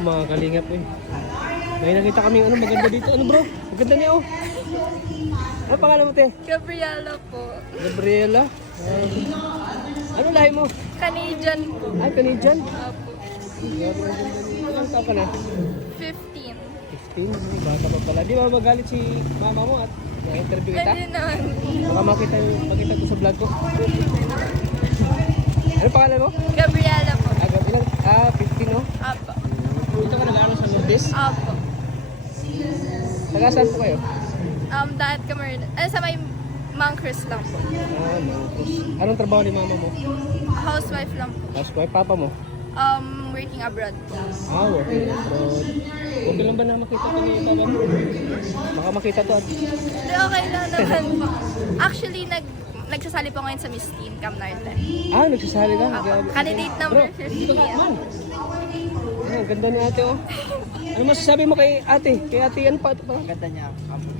Alaikum mga kalingap eh. May nakita kaming ano maganda dito. Ano bro? Maganda niya oh. Ano pangalan mo te? Gabriela po. Gabriela? Ano lahi mo? Canadian po. Ay, Canadian? Apo. Ilang taon ka na? 15. 15? Bata pa pala. Di ba magalit si mama mo at na-interview kita? Hindi naman. Baka makita ko sa vlog ko. Ano pangalan mo? Gabriela po. Ilang? 15 no? Apo. Dito ka nag-aaral sa Lourdes? Apo. Taga saan po kayo? Dahil kami, sa may Mangcris lang po. Mangkos. Anong trabaho ni mama mo? Housewife lang po. Housewife, papa mo? Working abroad po. Working abroad. Okay lang ba na makita ko ni papa mo? Baka makita to. Hindi, okay lang naman po. Actually, nagsasali po ngayon sa Miss Teen Cam Norte. Nagsasali ka? Apo. Grabe. Candidate number Bro, dito ka, 15. man. Ang ganda ni ate oh. Ano masasabi mo kay ate? Kay ate yan pa ito pa? Ganda niya.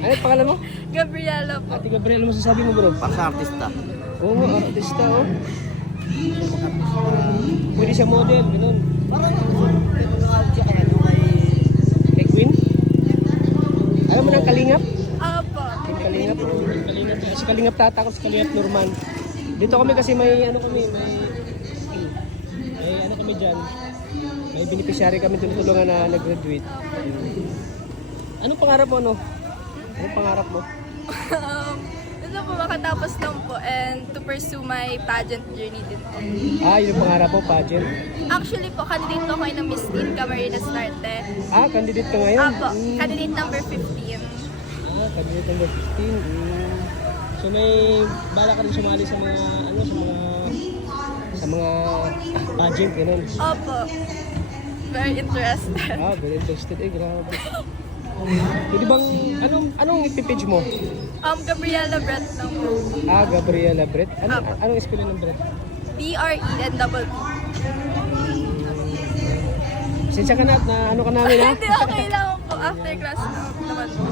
Ano pangalan mo? Gabriela po. Ate Gabriel, ano masasabi mo bro? Para sa artista. Oo, artista oh. Pwede siya model, ganun. Parang siya kaya Kay Queen? Alam mo ng Kalingap? Apo. Kalingap, Kalingap. Si Kalingap Tata ko, si Kalingap Norman. Dito kami kasi may ano kami, may ano kami dyan. May beneficiary kami tinutulungan na nag-graduate. Anong pangarap mo ano? Anong pangarap mo? Gusto po makatapos lang po and to pursue my pageant journey din po. Yun ang pangarap mo, pageant. Actually po, candidate po kayo ng Miss Teen Camarines Norte. Candidate ka ngayon? Apo, candidate number 15. Candidate number 15. So may bala ka rin sumali sa mga ano sa mga pageant ganun. Opo. Very interested. Very interested grabe. Pwede bang anong ipipage mo? Gabriela Brett lang po. Gabriela Brett. Apo. Anong spelling ng Brett? B-R-E-N-double-T. Sensya ka na at na ano ka namin ha? Hindi, okay lang po. After class naman po.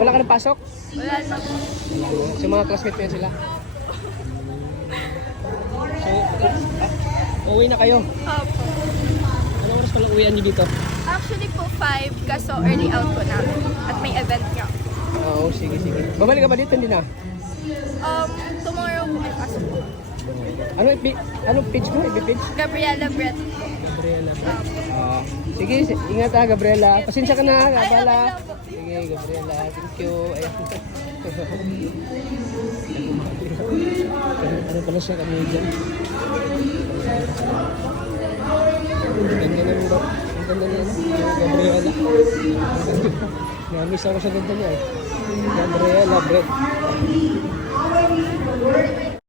Wala ka nang pasok? Wala na po. So mga classmate mo yan sila? So, uwi na kayo. Opo. Anong oras pala uwian niyo dito? Actually po 5 kaso early out po namin. At may event nga. Oo, sige. Babalik ka ba dito? Hindi na? Tomorrow po may pasok po. Anong page mo? Page? Gabriela Brett. Gabriela. Sige, ingat ha, Gabriela. Pasensya ka na, Ay, Gabala. okay lang po. Sige, Gabriela. Thank you. Ano pala siya kami dyan? Ganda na mo ba? Ang ganda niya, Gabriela. Namiss ako sa ganda niya eh. Gabriela, Brett.